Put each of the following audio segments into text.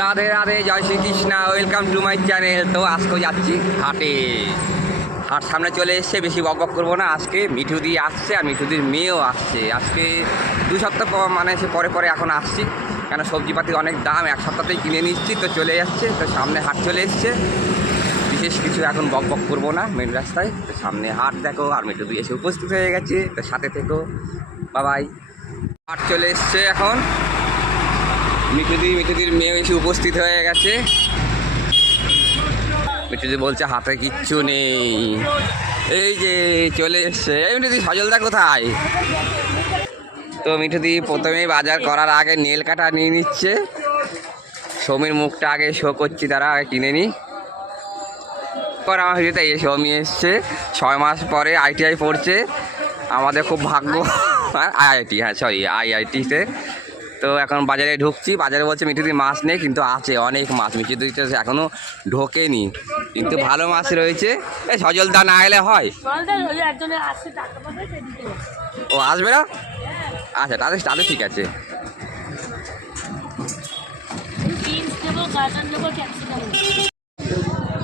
রাধে রাধে, জয় Shrikrishna, welcome to my channel. তো আজকে যাচ্ছি হাটে। হাট সামনে চলে এসছে, বেশি বক বক করবো না। আজকে মিঠুদি আসছে আর মিঠুদির মেয়েও আসছে। আজকে 2 সপ্তাহ মানে সে পরে পরে এখন আসছি, কেন সবজিপাতি অনেক দাম, 1 সপ্তাহতেই কিনে নিচ্ছি। তো চলে যাচ্ছে, তো সামনে হাট চলে এসছে। বিশেষ কিছু এখন বক বক করবো না মেন রাস্তায়। তো সামনে হাট দেখো, আর মিঠুদি এসে উপস্থিত হয়ে গেছে। তো সাথে থেকো, বাবাই। হাট চলে এসছে এখন, মিঠুদির মেয়ে এসে উপস্থিত হয়ে গেছে। মিঠুদি বলছে হাতে কিচ্ছু নেই, এই যে চলে এসছে। এই মিঠুদি, সজলদা কোথায়? তো মিঠুদি প্রথমেই বাজার করার আগে নেল কাটা নিয়ে নিচ্ছে। সৌমির মুখটা আগে শো করছি, তারা আগে কিনে নি। পর আমার ভিডিওতে এই সৌমি এসছে, 6 মাস পরে ITI পড়ছে। আমাদের খুব ভাগ্য। IIT, হ্যাঁ সরি, IITতে। তো এখন বাজারে ঢুকছি। বাজারে বলছে মিঠুদি মাছ নেই, কিন্তু আছে অনেক মাছ। মিঠুদি এখনো ঢোকেনি, কিন্তু ভালো মাছ রয়েছে। এই সজলদা না এলে হয়? ও আসবে না? আচ্ছা, তাহলে ঠিক আছে।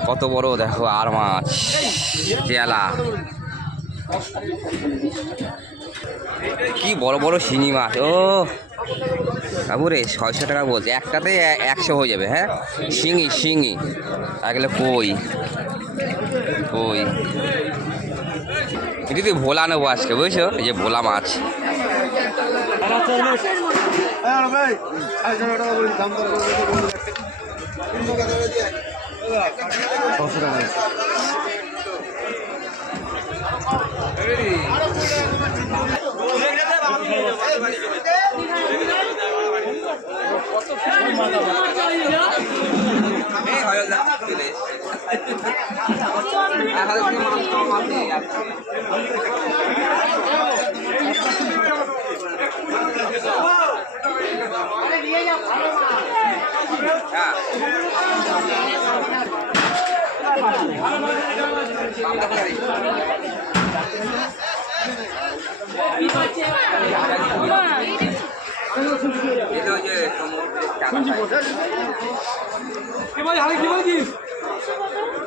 কত বড় দেখো আর মাছ, জেলা কি বড় বড় শিঙি মাছ। ও বাবুরে, 600 টাকা বলছে, একটাতে 100 হয়ে যাবে। হ্যাঁ, শিঙি আর গেলে কই যদি ভোলা নেবো আজকে, বুঝছো? এই যে ভোলা মাছ।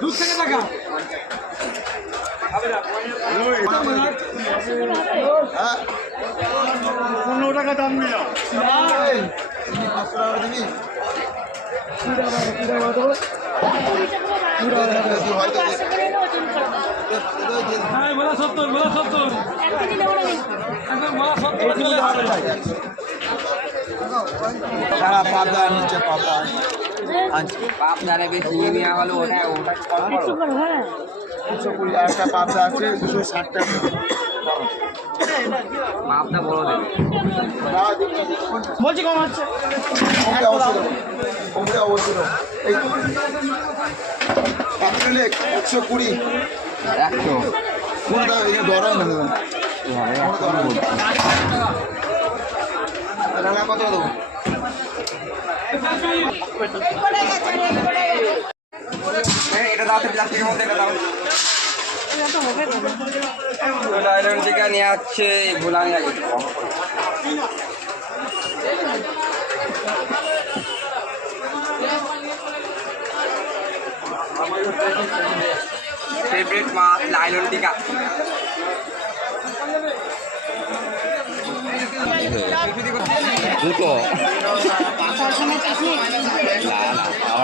দুধ থেকে টাকা 15 টাকা দাম নিলাম। পাবনারে বেশি নেওয়া হলো, ওটা একটা পাবদা আছে 260 টাকা। মাপটা বড় দেবে বলছি, কম হচ্ছে অবশ্যই। 120 গরম কত দেবো? এটা দাও, প্লাস্টিকের মধ্যে এটা দাও। থেকে নিয়ে আসছে ভুলানি আগে। ফেভারিট মাছ লাইলন টিকা। দুটো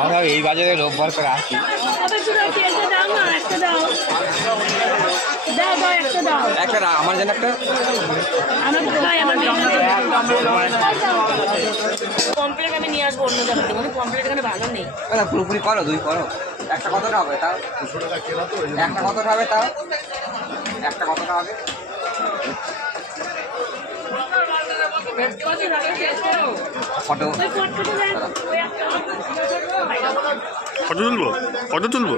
আমরা এই বাজারে রোববার করে আসি। একটা আমার জন্য একটা কমপ্লেট আমি নিয়ে আসবো অন্য জায়গা থেকে। কমপ্লেট এখানে বাজার নেই। পুরোপুরি করো, 2 করো। একটা কতটা হবে তাও? একটা কতটা হবে তাও? একটা কতটা হবে? ফটো তুলবো।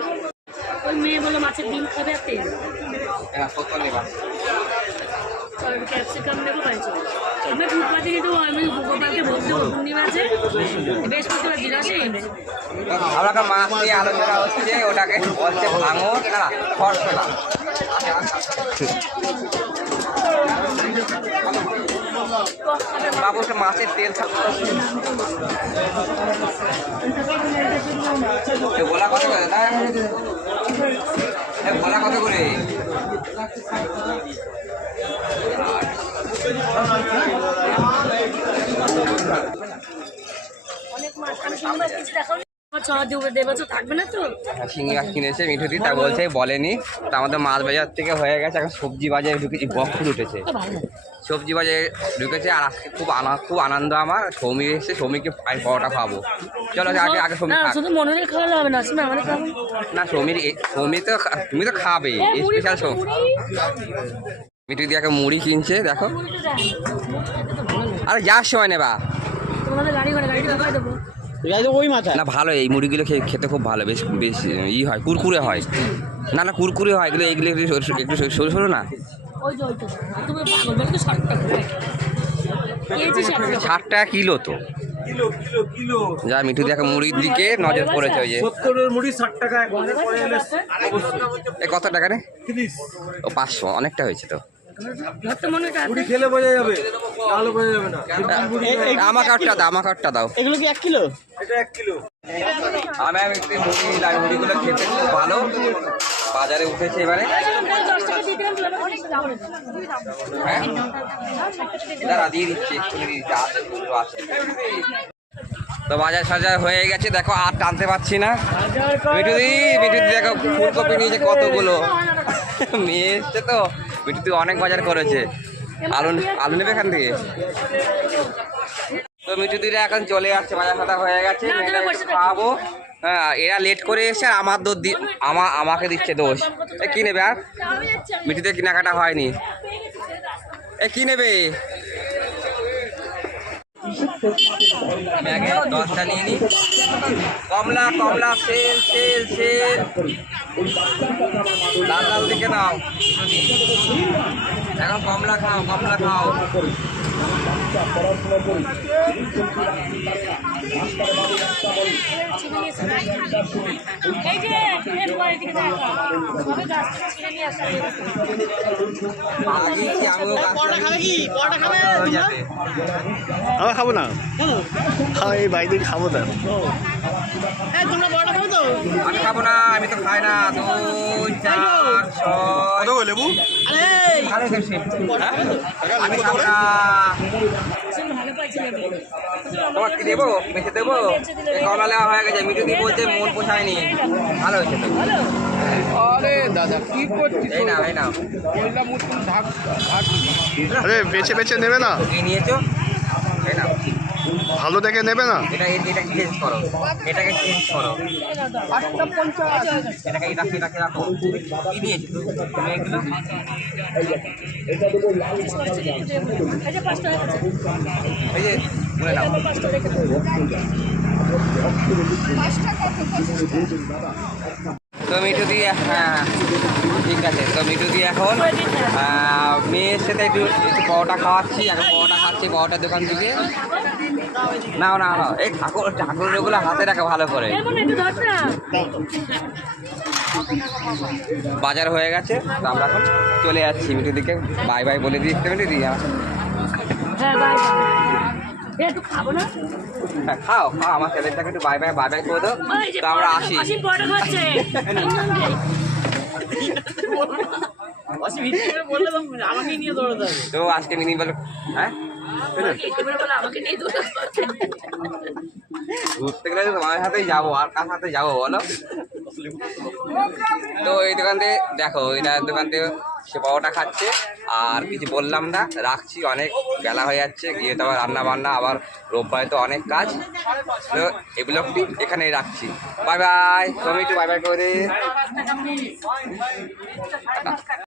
ওই মেয়ে বলে মাছের ডিম খাবে আর তেল। ক্যাপসিকাম নেবো, আমি ফুটপাতে কিন্তু আমি গোপালকে বলতে পূর্ণিমা আছে, বৃহস্পতিবার দিন আসে। আমরা একটা মাছ নিয়ে আলোচনা হচ্ছে, ওটাকে বলছে ভাঙর না খরসলা। বাবু একটা মাছের তেল বলা কত করে না বলা কত করে থাকবে না তো শিঙি মাছ কিনেছে মিঠুদি তা বলছে বলেনি তা আমাদের মাছ বাজার থেকে হয়ে গেছে এখন সবজি বাজারে ঢুকেছি বকফুল উঠেছে সবজি বাজারে ঢুকেছে আর আজকে খুব আনন্দ আমার সৌমি এসেছে সৌমিকে পরোটা খাবো চলো আগে আগে সৌমি খাক। শুধু মনে খাওয়ালে হবে না শুনে আমাদের খাবো না সৌমি তো তুমি তো খাবে স্পেশাল মিঠু দিয়াকে মুড়ি কিনছে দেখো আরে যাওয়ার সময় নেবা তোমাদের গাড়ি ঢুকাই দেবো ওই মাথা না ভালো এই মুড়িগুলো খেতে খুব ভালো বেশ বেশ হয় কুরকুরে হয় না কুরকুরে হয় এগুলো এইগুলো একটু সরু সরু না ওই যে তুমি পাগল বলে তো 60 টাকা কেজি 60 60 টাকা কিলো তো যা মিঠু দিয়াকে মুড়ির দিকে নজর পড়েছে ওই যে 70 মুড়ি 60 টাকা এ কত টাকা রে 30 ও 500 অনেকটা হয়েছে তো মুড়ি খেলে বোঝা যাবে তাহলে বোঝা যাবে না আমার কার্ডটা দাও এগুলো কি 1 কিলো এটা 1 কিলো আমি একটু মুড়িগুলো খেতে খুব ভালো বাজারে উঠেছে এবারে হ্যাঁ দাঁড়া দিয়ে দিচ্ছি এক্ষুনি দিয়ে দিচ্ছি তো বাজার সাজার হয়ে গেছে দেখো আর টানতে পারছি না মিঠুদি দেখো ফুলকপি নিয়েছে কতগুলো মেয়ে এসছে তো মিঠুদি অনেক বাজার করেছে আলু নেবে এখান থেকে তো মিঠুদিরা এখন চলে আসছে বাজার সাজা হয়ে গেছে খাওয়াবো হ্যাঁ এরা লেট করে এসে আর আমার দোষ আমাকে দিচ্ছে দোষ কি নেবে আর মিঠুদের কেনাকাটা হয়নি কি নেবে ব্যাগে 10টা নিয়ে নি কমলা সেল লাল দিকে নাও এখন কমলা খাও আমরা খাবো না এই বাইরে খাবো না আমি খাবো না আমি তো খাই না 2 4 6 লেবু ভালো খেয়েছি আমি খাবো না তোমার কি দেবো বেঁচে দেবো কমলা নেওয়া হয়ে গেছে মিঠু দিয়ে বলছে মন পোষায়নি ভালো হয়েছে তো আরে দাদা কি করছিস এই না আরে বেছে নেবে না কি নিয়েছো এই না ভালো দেখে নেবে না এটা চেঞ্জ করো এটাকে চেঞ্জ করো এটাকে রাখো কি নিয়েছো তুমি এগুলো এই যে বলে নাও তো মিঠু দিয়ে হ্যাঁ ঠিক আছে তো মিঠু দিয়ে এখন মেয়ের সাথে একটু পরোটা খাওয়াচ্ছি এখন পরোটা খাচ্ছি পরোটার দোকান থেকে নাও এই ঠাকুর ওগুলো হাতে রাখা ভালো করে বাজার হয়ে গেছে তো আমরা এখন চলে যাচ্ছি মিঠু দিকে বাই বলে দিচ্ছে মিঠু দি খাও আমার ছেলেটাকে একটু বাই করে দাও তো আমরা আসি তো আজকে মিনি বলো হ্যাঁ ঘুরতে গেলে তোমার সাথেই যাবো আর কার সাথে যাবো বলো তো এই দোকান থেকে দেখো এটার দোকান থেকে সে পাওয়াটা খাচ্ছে আর কিছু বললাম না রাখছি অনেক বেলা হয়ে যাচ্ছে গিয়ে তো আবার রান্না বান্না আবার রোববারে তো অনেক কাজ তো এই ব্লগটি এখানেই রাখছি বাই তুমি একটু বাই করে দে